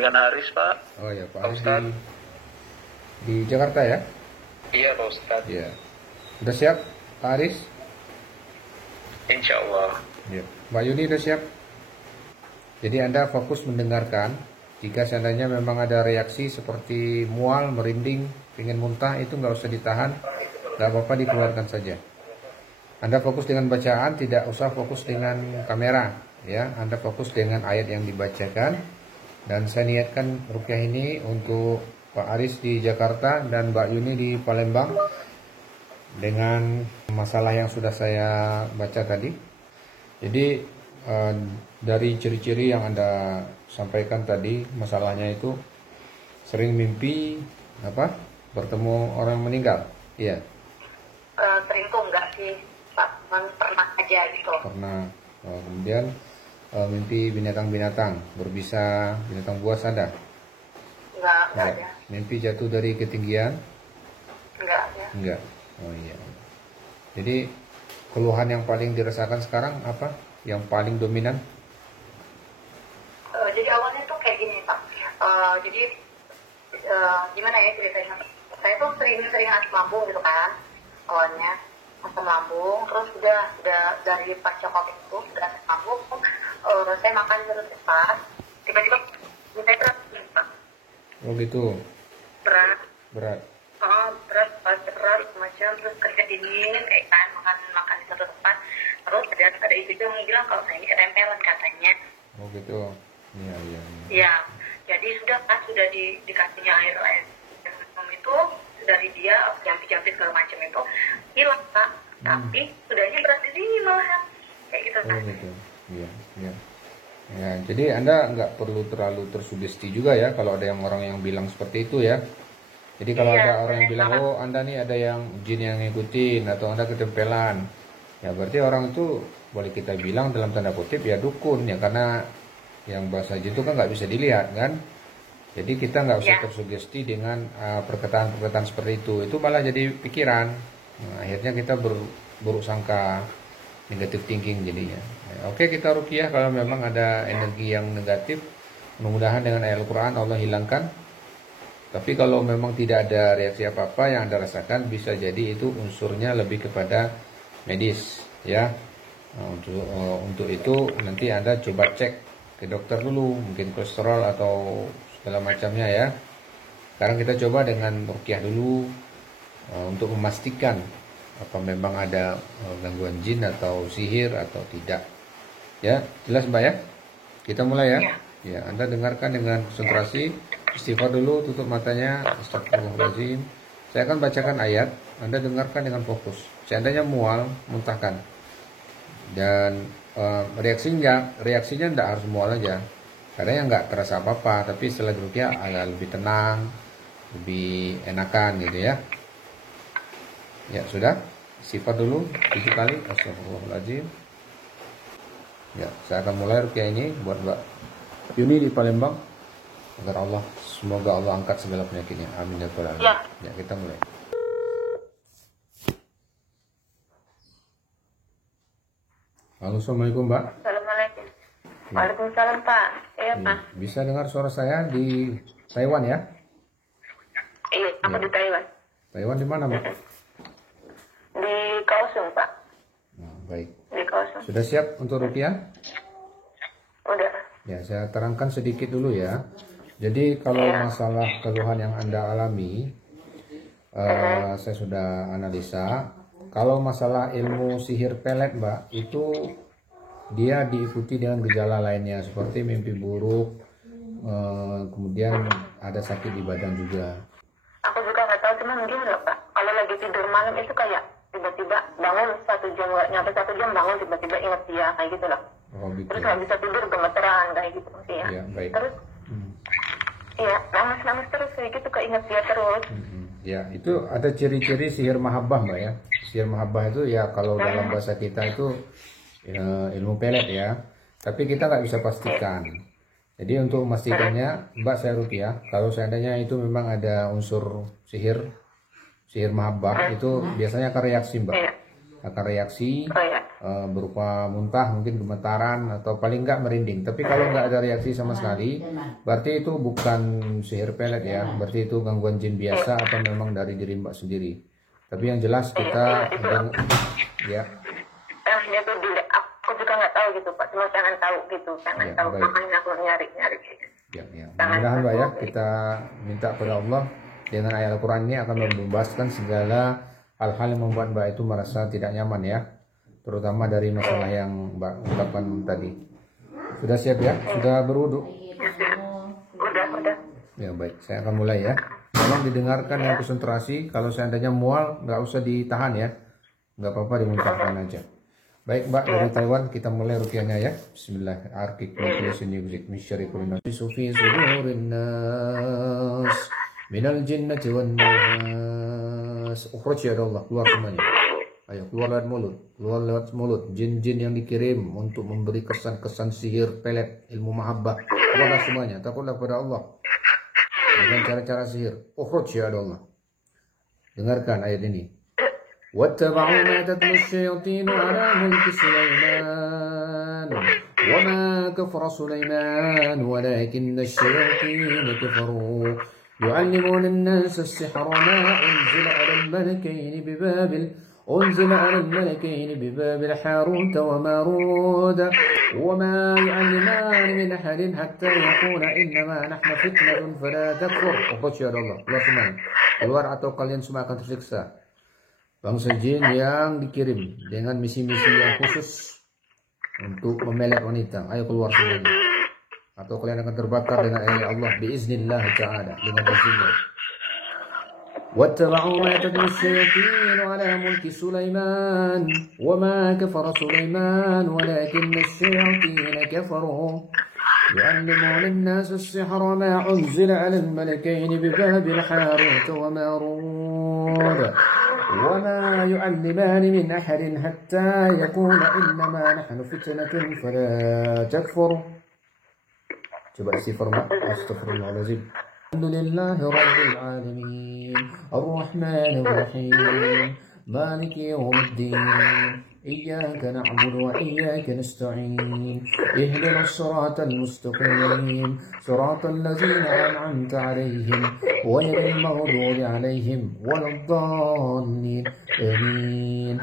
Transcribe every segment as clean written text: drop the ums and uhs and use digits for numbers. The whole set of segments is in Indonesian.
dengan Haris, Pak. Oh ya, Pak Pak Haris Ustadz. di Jakarta ya? Iya, Pak Ustadz. Iya. Udah siap, Pak Haris? Insya Allah. Iya. Mbak Yuni udah siap? Jadi Anda fokus mendengarkan. Jika seandainya memang ada reaksi seperti mual, merinding, ingin muntah, itu nggak usah ditahan, nggak apa-apa, dikeluarkan saja. Anda fokus dengan bacaan, tidak usah fokus dengan kamera, ya. Anda fokus dengan ayat yang dibacakan. Dan saya niatkan rukyah ini untuk Pak Aris di Jakarta dan Mbak Yuni di Palembang dengan masalah yang sudah saya baca tadi. Jadi dari ciri-ciri yang Anda sampaikan tadi, masalahnya itu sering mimpi bertemu orang meninggal. Iya. Sering tuh enggak sih, Pak, pernah aja gitu. Pernah. Kemudian mimpi binatang-binatang berbisa, binatang buas ada? Enggak ada. Mimpi jatuh dari ketinggian? Enggak ada. Enggak. Oh iya. Jadi keluhan yang paling dirasakan sekarang apa? Yang paling dominan? Jadi awalnya tuh kayak gini, Pak. Jadi gimana ya ceritanya? Saya tuh sering asam lambung gitu kan. Awalnya asam lambung, terus udah dari pasca COVID itu udah asam lambung. Saya makan terus cepat, tiba-tiba saya berat, Pak. Oh gitu. Berat. Berat. Berat macam, terus kerja dingin kayak kan, makan di satu tempat. Terus ada ibu yang bilang kalau saya ini ketempelan katanya. Oh gitu. Iya. Ya, jadi sudah dikasihnya air minum itu dari dia jampi segala macam itu hilang, Pak. Tapi sudahnya berat di sini malahan kayak gitu kan. Oh gitu. Iya. Ya, jadi Anda nggak perlu terlalu tersugesti juga ya kalau ada orang yang bilang seperti itu ya. Jadi kalau ada orang yang bilang, oh Anda nih ada yang jin yang ngikutin atau Anda ketempelan, ya berarti orang itu boleh kita bilang dalam tanda kutip ya dukun ya, karena yang bahasa jin itu kan nggak bisa dilihat kan. Jadi kita nggak usah tersugesti dengan perkataan-perkataan seperti itu malah jadi pikiran. Nah, akhirnya kita buruk sangka, negative thinking jadinya. Oke, kita ruqyah kalau memang ada energi yang negatif, mudah-mudahan dengan ayat Al-Quran Allah hilangkan. Tapi kalau memang tidak ada reaksi apa-apa yang Anda rasakan, bisa jadi itu unsurnya lebih kepada medis ya. Nah, untuk itu nanti Anda coba cek ke dokter dulu, mungkin kolesterol atau segala macamnya ya. Sekarang kita coba dengan ruqyah dulu untuk memastikan apa memang ada gangguan jin atau sihir atau tidak. Ya, jelas Mbak ya? Kita mulai ya. Ya, Anda dengarkan dengan konsentrasi. Istighfar dulu, tutup matanya. Astagfirullahaladzim. Saya akan bacakan ayat, Anda dengarkan dengan fokus. Seandainya mual, muntahkan. Dan reaksinya tidak harus mual aja. Kadang nggak terasa apa-apa, tapi setelah ruqyah agak lebih tenang, lebih enakan gitu ya. Ya sudah, sifat dulu 7 kali. Astagfirullahaladzim. Ya, saya akan mulai ruqyah ini buat Mbak Yuni di Palembang. Agar Allah, semoga Allah angkat segala penyakitnya. Amin ya rabbal alamin. Ya, kita mulai. Halo, assalamualaikum Mbak. Assalamualaikum. Waalaikumsalam, Pak. Iya, Pak. Bisa dengar suara saya di Taiwan ya? Iya, aku di Taiwan. Taiwan di mana Mbak? Di Kaohsiung, Pak. Nah, baik. Di Kaohsiung. Sudah siap untuk ruqyah? Udah. Ya, saya terangkan sedikit dulu ya. Jadi kalau masalah keluhan yang Anda alami, saya sudah analisa. Kalau masalah ilmu sihir pelet Mbak, itu dia diikuti dengan gejala lainnya seperti mimpi buruk, kemudian ada sakit di badan juga. Aku juga nggak tahu, cuma mungkin nggak, Pak. Kalau lagi tidur malam itu kayak tiba-tiba bangun 1 jam, nggak nyampe 1 jam bangun tiba-tiba ingat dia kayak gitu loh. Oh, gitu. Terus nggak bisa tidur gemeteran kayak gitu sih ya. Ya, baik. Terus iya, nangis terus kayak gitu, keinget dia terus. Ya, itu ada ciri-ciri sihir mahabbah Mbak ya. Sihir mahabbah itu ya kalau dalam bahasa kita itu ilmu pelet ya. Tapi kita nggak bisa pastikan. Jadi untuk memastikannya Mbak saya ruqyah, kalau seandainya itu memang ada unsur sihir mahabbah itu biasanya akan reaksi Mbak. Akan reaksi. berupa muntah, mungkin gemetaran atau paling nggak merinding. Tapi kalau nggak ada reaksi sama sekali, berarti itu bukan sihir pelet ya, berarti itu gangguan jin biasa atau memang dari diri Mbak sendiri. Tapi yang jelas kita ya. Ya tuh dulu aku juga nggak tahu gitu Pak, cuma jangan tahu gitu, jangan Ya, tahu, baik. makanya aku nyari. Ya. Mudah-mudahan Mbak ya, kita minta kepada Allah dengan ayat Al-Quran ini akan membebaskan segala hal-hal yang membuat Mbak itu merasa tidak nyaman ya, terutama dari masalah yang Mbak ungkapkan tadi. Sudah siap ya? Sudah berwudu? Udah. Ya baik, saya akan mulai ya. Tolong didengarkan yang konsentrasi. Kalau seandainya mual, nggak usah ditahan ya, nggak apa-apa, dimuntahkan aja. Baik Mbak, dari Taiwan kita mulai rukyahnya ya. Bismillah. Arkik Meditation Music Misyari Kulinasi Sufi Sudurin Nas Minal Jinnati Wan Nas. Ukhraj ya Allah, keluar semuanya. Ayo keluar lewat mulut, keluar lewat mulut. Jin-jin yang dikirim untuk memberi kesan-kesan sihir, pelet, ilmu mahabbah, keluarlah semuanya. Takutlah pada Allah dengan cara-cara sihir. Ukhraj ya Allah. Dengarkan ayat ini. واتبعوا ما تتلو الشياطين على ملك سليمان وما كفر سليمان ولكن الشياطين كفروا يعلمون الناس السحر وما أنزل على الملكين ببابل حاروت وماروت وما يعلمان من أحد حتى يقول إنما نحن فتنة فلا تكفر. Ya Allah, keluar semuanya. Keluar atau kalian semua akan tersiksa. Bangsa jin yang dikirim dengan misi-misi yang khusus untuk memelet wanita, ayo keluar semuanya. Atau kalian akan terbakar dengan ayat Allah biiznillah ta'ala, dengan izinnya. واتبعوا ما تتلو الشياطين على ملك سليمان وما كفر سليمان ولكن الشياطين كفروا يعلمون الناس السحر وما أنزل على الملكين ببابل حاروت وماروت وما يعلمان من أحد حتى يقول إنما نحن فتنة فلا تكفر. Coba isi format. Astagfirullahaladzim. Alhamdulillah Rabbil Alamin Ar-Rahman Ar-Rahim مالك يوم الدين إياك نعبد وإياك نستعين اهدنا الصراط المستقيم صراط الذين أنعمت عليهم غير المغضوب عليهم ولا الضالين آمين.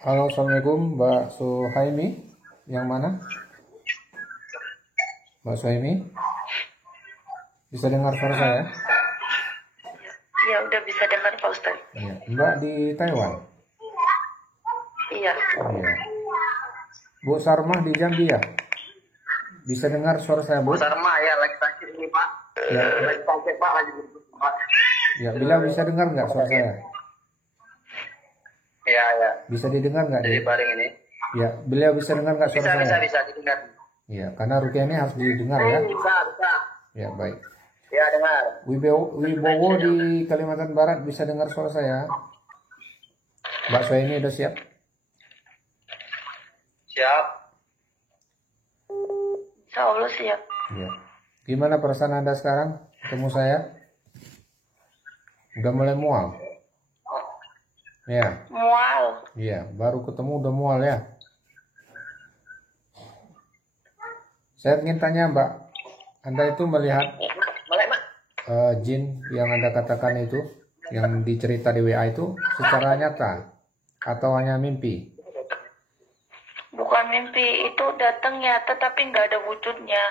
Halo, assalamualaikum Mbak Suhaimi. Yang mana? Mbak Suhaimi, bisa dengar suara saya? Ya udah bisa dengar Pak Ustadz. Ya. Mbak di Taiwan? Iya. Iya. Bu Sarmah di Jambi ya? Bisa dengar suara saya Bu? Sarma ya, lagi sakit ini Pak. Ya. Lagi sakit Pak, lagi berdua Pak. Ya, Bila bisa dengar nggak suara saya? Ya. Bisa didengar nggak? Jadi baring ini. Ya, beliau bisa dengar nggak suara saya? Bisa didengar. Ya, karena rukyah ini harus didengar ya. Bisa. Ya, baik. Ya, dengar. Wibowo di Kalimantan Barat bisa dengar suara saya? Mbak Suhaimi udah siap? Siap. Insya Allah siap. Ya. Gimana perasaan Anda sekarang ketemu saya? Udah mulai mual? Ya. Mual. Iya, baru ketemu udah mual ya. Saya ingin tanya Mbak, Anda itu melihat jin yang Anda katakan itu, yang dicerita di WA itu secara nyata atau hanya mimpi? Bukan mimpi, itu datang nyata tapi nggak ada wujudnya.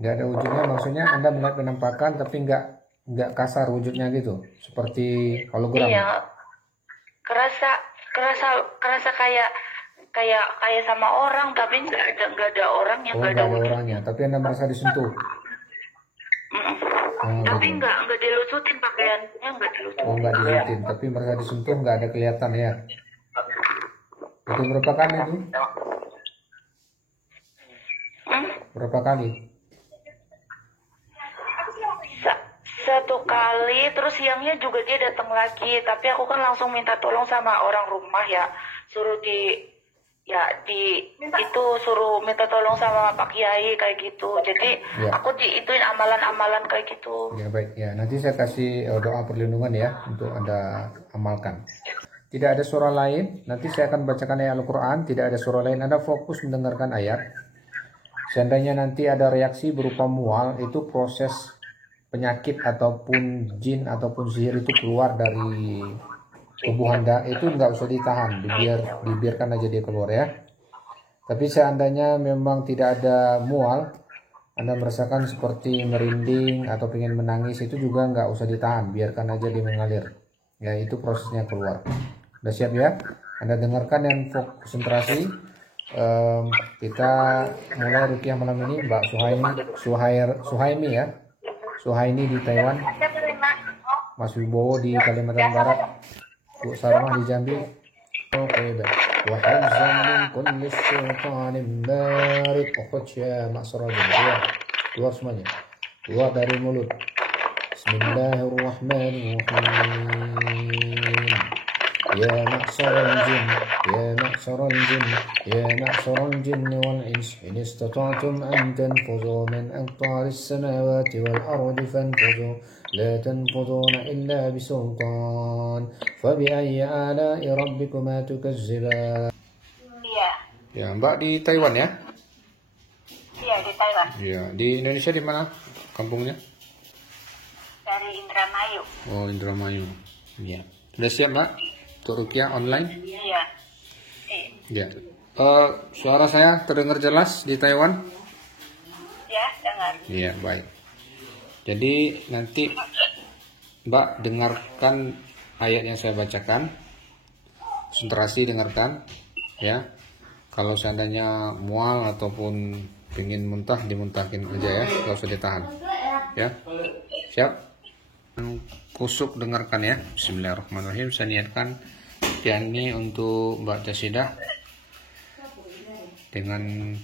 Nggak ada wujudnya, maksudnya Anda melihat penampakan tapi nggak kasar wujudnya gitu, seperti hologram. Iya, kerasa kayak sama orang tapi nggak ada orangnya, Oh, nggak nggak ada ada wujud. orangnya, tapi Anda merasa disentuh. Tapi Gitu. nggak dilusutin pakaiannya, nggak dilusutin. Oh, nggak dilihatin, tapi merasa disentuh, nggak ada kelihatan ya. Itu berapa kali itu? Berapa kali? Satu kali, terus siangnya juga dia datang lagi, tapi aku kan langsung minta tolong sama orang rumah ya, suruh ya itu suruh minta tolong sama Pak Kiai kayak gitu. Jadi Ya. aku diituin amalan-amalan kayak gitu. Ya baik, ya nanti saya kasih doa perlindungan ya untuk Anda amalkan. Tidak ada surah lain, nanti saya akan bacakan ayat Al-Quran, tidak ada surah lain, Anda fokus mendengarkan ayat. Seandainya nanti ada reaksi berupa mual, itu proses penyakit ataupun jin ataupun sihir itu keluar dari tubuh Anda, itu nggak usah ditahan, dibiarkan aja dia keluar ya. Tapi seandainya memang tidak ada mual, Anda merasakan seperti merinding atau ingin menangis, itu juga nggak usah ditahan, biarkan aja dia mengalir. Ya, itu prosesnya keluar. Udah siap ya? Anda dengarkan dan konsentrasi. Kita mulai ruqyah malam ini, Mbak Suhaimi ya. Suhaini di Taiwan, Mas Wibowo di Kalimantan Barat, Bu Sarmah di Jambi. Oke, baik. Wa hifzan min kulli syaitanir marid. Ya, maksudnya keluar semuanya. Keluar dari mulut. Bismillahirrahmanirrahim. Ya ma'syaral jin, ya ma'syaral jin, ya ma'syaral jin wal ins, in istata'tum an tanfudhu min aqtaris samawati wal ardi fanfudhu, la tanfudhuna illa bisultan, fabi'ayyi ala'i rabbikuma tukazziban. Iya, Ya, Mbak di Taiwan ya? iya di Taiwan. Ya, di Indonesia di mana kampungnya? Dari Indramayu. Oh, Indramayu. Ya. Sudah siap, Mbak? Untuk ruqyah online? Iya. Ya. Suara saya terdengar jelas di Taiwan? Ya, dengar. Iya, baik. Jadi nanti Mbak dengarkan ayat yang saya bacakan. Konsentrasi dengarkan ya. Kalau seandainya mual ataupun ingin muntah, dimuntahkan aja ya, nggak usah ditahan. Ya. Siap? Kusuk dengarkan ya. Bismillahirrahmanirrahim. Saya niatkan ini untuk Mbak Jasidah dengan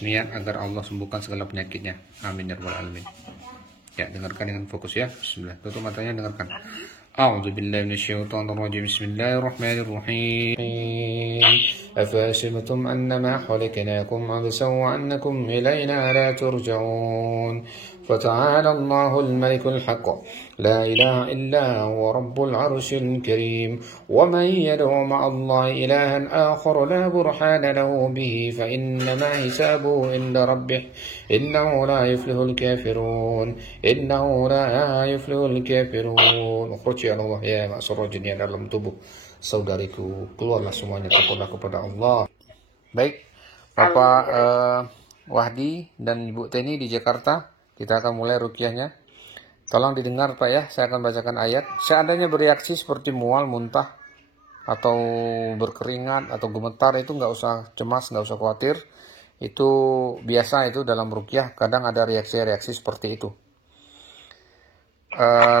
niat agar Allah sembuhkan segala penyakitnya. Amin ya rabbal alamin. Ya, dengarkan dengan fokus ya. Bismillah. Tutup matanya, dengarkan. A'udzu billahi minasyaitonir rajim. Bismillahirrahmanirrahim. Afahasibtum annama khalaqnakum absan wa annakum ilayna la turja'un. فتعالى الله الملك الحق لا إله إلا هو رب العرش الكريم ومن يدعو مع الله إلها آخر لا برهان له به فإنما حسابه عند ربه إنه لا يفلح الكافرون إنه لا يفلح الكافرون. اخرج يا الله يا ma'syar jin yang dalam tubuh saudariku, keluarlah semuanya, kepada Allah. Baik, Bapak Wahdi dan Ibu Teni di Jakarta, kita akan mulai ruqyahnya. Tolong didengar Pak ya, saya akan bacakan ayat. Seandainya bereaksi seperti mual, muntah, atau berkeringat, atau gemetar, itu nggak usah cemas, nggak usah khawatir. Itu biasa, itu dalam ruqyah, kadang ada reaksi-reaksi seperti itu.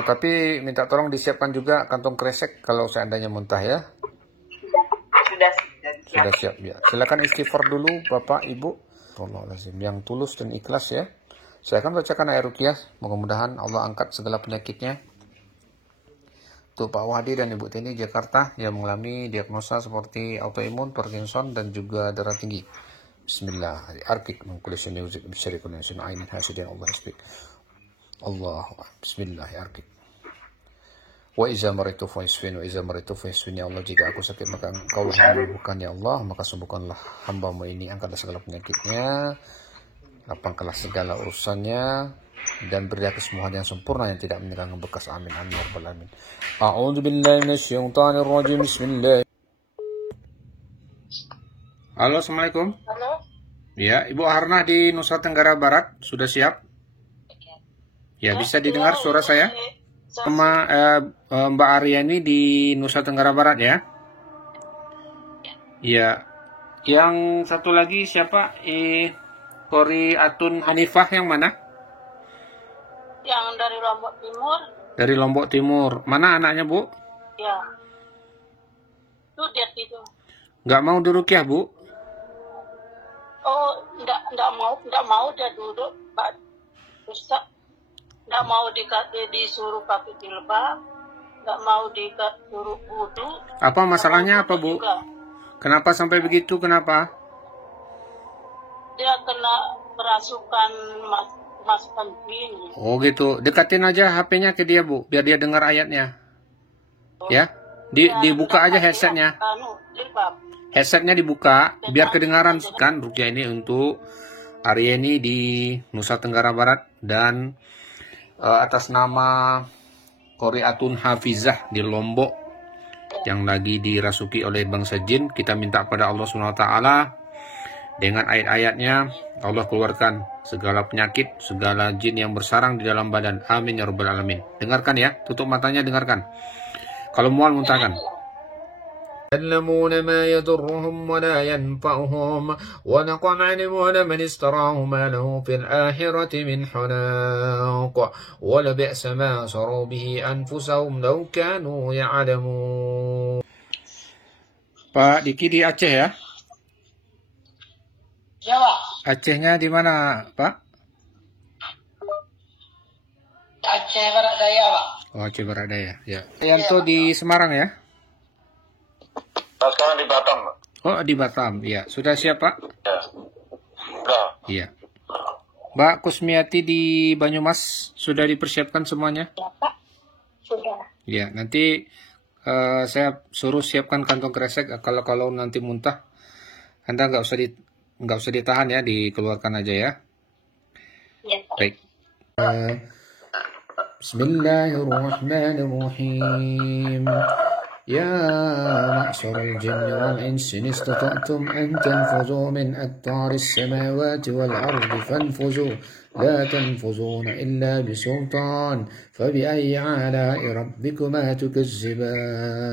Tapi minta tolong disiapkan juga kantong kresek kalau seandainya muntah ya. Sudah siap ya. Silakan istighfar dulu Bapak Ibu. Astagfirullahaladzim, yang tulus dan ikhlas ya. Saya akan bacakan ayat ruqyah, mudah-mudahan Allah angkat segala penyakitnya. Untuk Pak Wahdi dan Ibu Teni Jakarta yang mengalami diagnosa seperti autoimun, Parkinson, dan juga darah tinggi. Bismillah. Arkik mengkulis music bisyari kunasin ainin hasidin Allah isbik. Allah. Bismillah. Arkik. Wa iza maritu fa isfin wa iza maritu fa isfin. Ya Allah, jika aku sakit maka Engkaulah yang menyembuhkan ya Allah, maka sembuhkanlah hamba-Mu ini, angkatlah segala penyakitnya, lapangkanlah segala urusannya, dan berilah kesembuhan yang sempurna yang tidak meninggalkan bekas. Amin amin ya rabbal alamin. A'udzu billahi minasyaitonir rajim. Bismillah. Halo, assalamualaikum. Halo. Ya, Ibu Harna di Nusa Tenggara Barat sudah siap? Ya, bisa didengar suara saya? Sama Mbak Aryani di Nusa Tenggara Barat ya? Ya. Yang satu lagi siapa? Kori Atun Hanifah yang mana? Yang dari Lombok Timur. Dari Lombok Timur. Mana anaknya, Bu? Ya. Itu dia itu. Nggak mau diruqyah, Bu? Oh, enggak mau dia duduk, Pak Ustaz. Enggak mau disuruh pakai jilbab, enggak mau disuruh wudu. Apa masalahnya apa, Bu? Juga. Kenapa sampai begitu? Kenapa? Dia kena kerasukan masukan jin. Oh gitu. Dekatin aja HP-nya ke dia, Bu, biar dia dengar ayatnya. Ya. Dibuka aja headsetnya. Headsetnya dibuka biar kedengaran kan rukyah ini untuk hari ini di Nusa Tenggara Barat dan atas nama Qoriatun Hafizah di Lombok yang lagi dirasuki oleh bangsa jin. Kita minta pada Allah SWT dengan ayat-ayatnya Allah keluarkan segala penyakit, segala jin yang bersarang di dalam badan. Amin ya rabbal alamin. Dengarkan ya, tutup matanya, dengarkan. Kalau mual muntahkan. يعلمون ما يضرهم ولا ينفعهم ولقد علموا لمن اشتراه ما له في الآخرة من خلاق ولبئس ما شروا به أنفسهم لو كانوا يعلمون. Pak Diki di Aceh ya? Jawa. Acehnya di mana, Pak? Aceh Barat Daya, Pak. Oh, Aceh Barat Daya. Ya. Yanto di Semarang ya? Sekarang di Batam, Pak. Oh, di Batam. Ya, sudah siap, Pak? Ya. Udah. Iya. Mbak Kusmiati di Banyumas sudah dipersiapkan semuanya? Ya, Pak. Sudah. Ya, nanti saya suruh siapkan kantong kresek. Kalau nanti muntah, Anda nggak usah ditahan ya, dikeluarkan aja ya. Ya, Pak. Baik. Bismillahirrahmanirrahim. يا معشر الجن والإنس إن استطعتم أن تنفذوا من أقطار السماوات والأرض فانفذوا لا تنفذون إلا بسلطان فبأي آلاء ربكما تكذبان